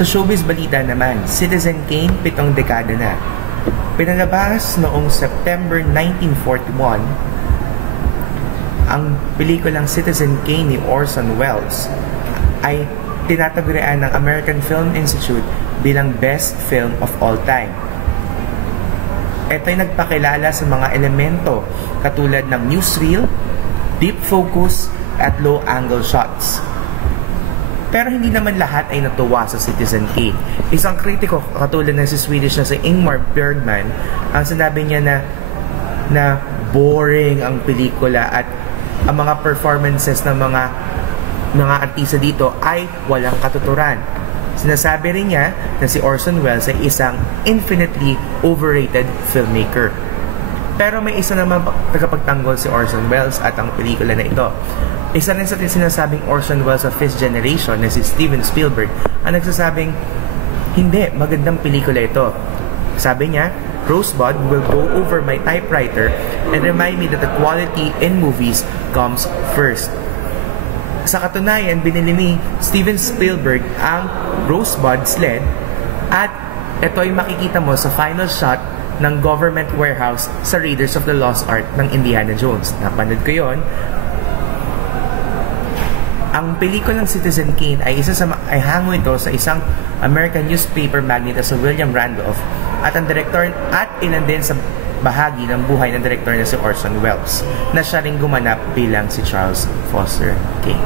Sa showbiz balita naman, Citizen Kane, 7 dekada na. Pinalabas noong September 1941 ang pelikulang Citizen Kane ni Orson Welles ay tinatagurian ng American Film Institute bilang best film of all time. Ito ay nagpakilala sa mga elemento katulad ng newsreel, deep focus, at low-angle shots. Pero hindi naman lahat ay natuwa sa Citizen Kane. Isang kritiko katulad ng si Swedish na si Ingmar Bergman, ang sinabi niya na boring ang pelikula at ang mga performances ng mga artista dito ay walang katuturan. Sinasabi rin niya na si Orson Welles ay isang infinitely overrated filmmaker. Pero may isa naman tagapagtanggol si Orson Welles at ang pelikula na ito. Isa rin sa sinasabing Orson Welles of his generation na si Steven Spielberg ang nagsasabing, hindi, magandang pelikula ito. Sabi niya, Rosebud will go over my typewriter and remind me that the quality in movies comes first. Sa katunayan, binili ni Steven Spielberg ang Rosebud sled at ito ay makikita mo sa final shot ng government warehouse sa Raiders of the Lost Ark ng Indiana Jones. Napanood ko yun. Ang pelikulang Citizen Kane ay hango ito sa isang American newspaper magnate sa William Randolph at ang direktor at ilan din sa bahagi ng buhay ng direktor na si Orson Welles na siya ring gumanap bilang si Charles Foster Kane.